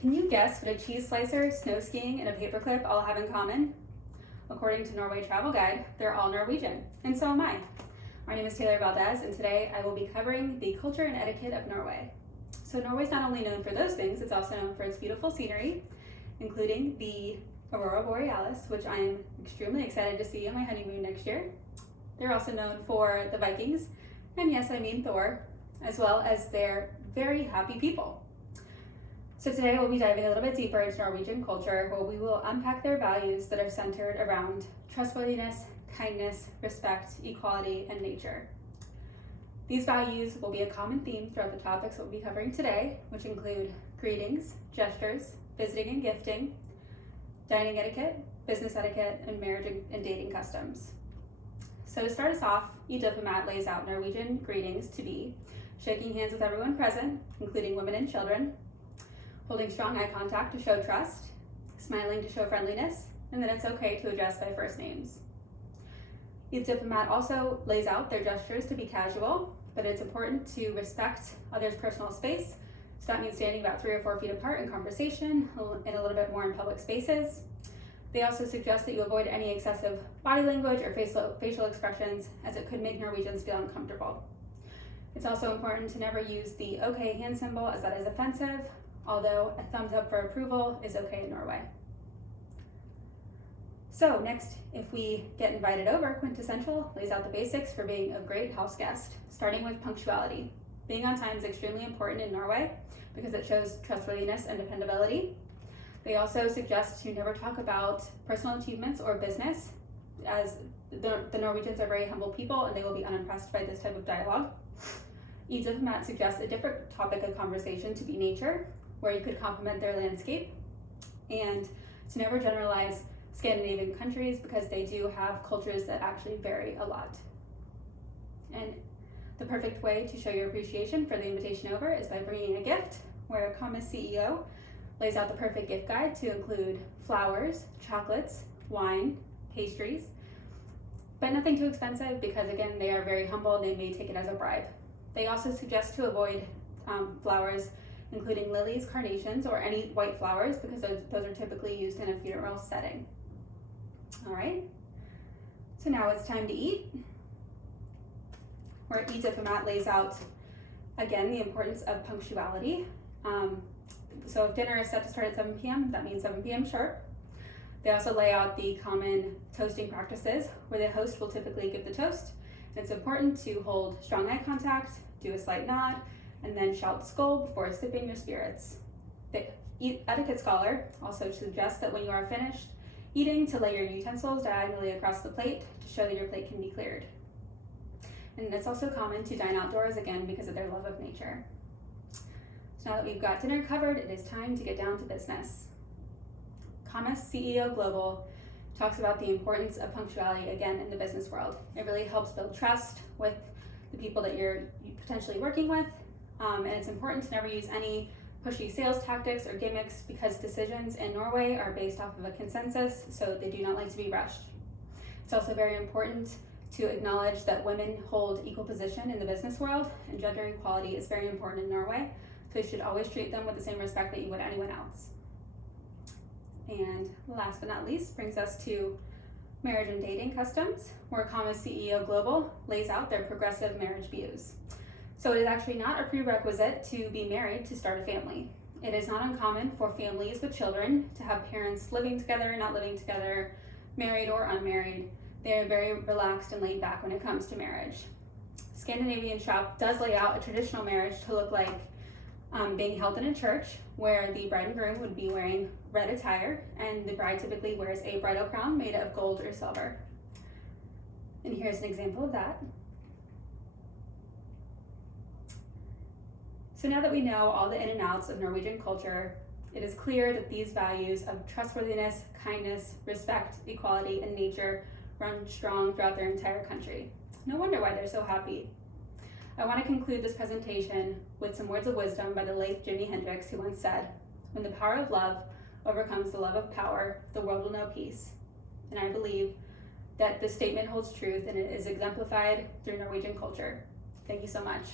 Can you guess what a cheese slicer, snow skiing, and a paperclip all have in common? According to Norway Travel Guide, they're all Norwegian, and so am I. My name is Taylor Valdes, and today I will be covering the culture and etiquette of Norway. So Norway's not only known for those things, it's also known for its beautiful scenery, including the Aurora Borealis, which I am extremely excited to see on my honeymoon next year. They're also known for the Vikings, and yes, I mean Thor, as well as their very happy people. So today we'll be diving a little bit deeper into Norwegian culture, where we will unpack their values that are centered around trustworthiness, kindness, respect, equality, and nature. These values will be a common theme throughout the topics we'll be covering today, which include greetings, gestures, visiting and gifting, dining etiquette, business etiquette, and marriage and dating customs. So to start us off, each diplomat lays out Norwegian greetings to be shaking hands with everyone present, including women and children, holding strong eye contact to show trust, smiling to show friendliness, and then it's okay to address by first names. Each diplomat also lays out their gestures to be casual, but it's important to respect others' personal space. So that means standing about 3 or 4 feet apart in conversation and a little bit more in public spaces. They also suggest that you avoid any excessive body language or facial expressions, as it could make Norwegians feel uncomfortable. It's also important to never use the okay hand symbol, as that is offensive, although a thumbs up for approval is okay in Norway. So next, if we get invited over, Quintessential lays out the basics for being a great house guest, starting with punctuality. Being on time is extremely important in Norway because it shows trustworthiness and dependability. They also suggest to never talk about personal achievements or business, as the Norwegians are very humble people and they will be unimpressed by this type of dialogue. Each diplomat suggests a different topic of conversation to be nature, where you could compliment their landscape, and to never generalize Scandinavian countries because they do have cultures that actually vary a lot. And the perfect way to show your appreciation for the invitation over is by bringing a gift, where Comma's CEO lays out the perfect gift guide to include flowers, chocolates, wine, pastries, but nothing too expensive because, again, they are very humble and they may take it as a bribe. They also suggest to avoid flowers including lilies, carnations, or any white flowers because those are typically used in a funeral setting. All right, so now it's time to eat, where each diplomat lays out, again, the importance of punctuality. So if dinner is set to start at 7 p.m., that means 7 p.m. sharp. They also lay out the common toasting practices, where the host will typically give the toast. And it's important to hold strong eye contact, do a slight nod, and then shout "skål" before sipping your spirits. The etiquette scholar also suggests that when you are finished eating, to lay your utensils diagonally across the plate to show that your plate can be cleared. And it's also common to dine outdoors, again, because of their love of nature. So now that we've got dinner covered, it is time to get down to business. Comma's CEO Global talks about the importance of punctuality, again, in the business world. It really helps build trust with the people that you're potentially working with, and it's important to never use any pushy sales tactics or gimmicks because decisions in Norway are based off of a consensus, so they do not like to be rushed. It's also very important to acknowledge that women hold equal position in the business world, and gender equality is very important in Norway, so you should always treat them with the same respect that you would anyone else. And last but not least brings us to marriage and dating customs, where Comma's CEO Global lays out their progressive marriage views. So it is actually not a prerequisite to be married to start a family. It is not uncommon for families with children to have parents living together, not living together, married or unmarried. They are very relaxed and laid back when it comes to marriage. Scandinavian shop does lay out a traditional marriage to look like being held in a church, where the bride and groom would be wearing red attire, and the bride typically wears a bridal crown made of gold or silver. And here's an example of that. So now that we know all the in and outs of Norwegian culture, it is clear that these values of trustworthiness, kindness, respect, equality, and nature run strong throughout their entire country. No wonder why they're so happy. I want to conclude this presentation with some words of wisdom by the late Jimi Hendrix, who once said, "When the power of love overcomes the love of power, the world will know peace." And I believe that this statement holds truth and it is exemplified through Norwegian culture. Thank you so much.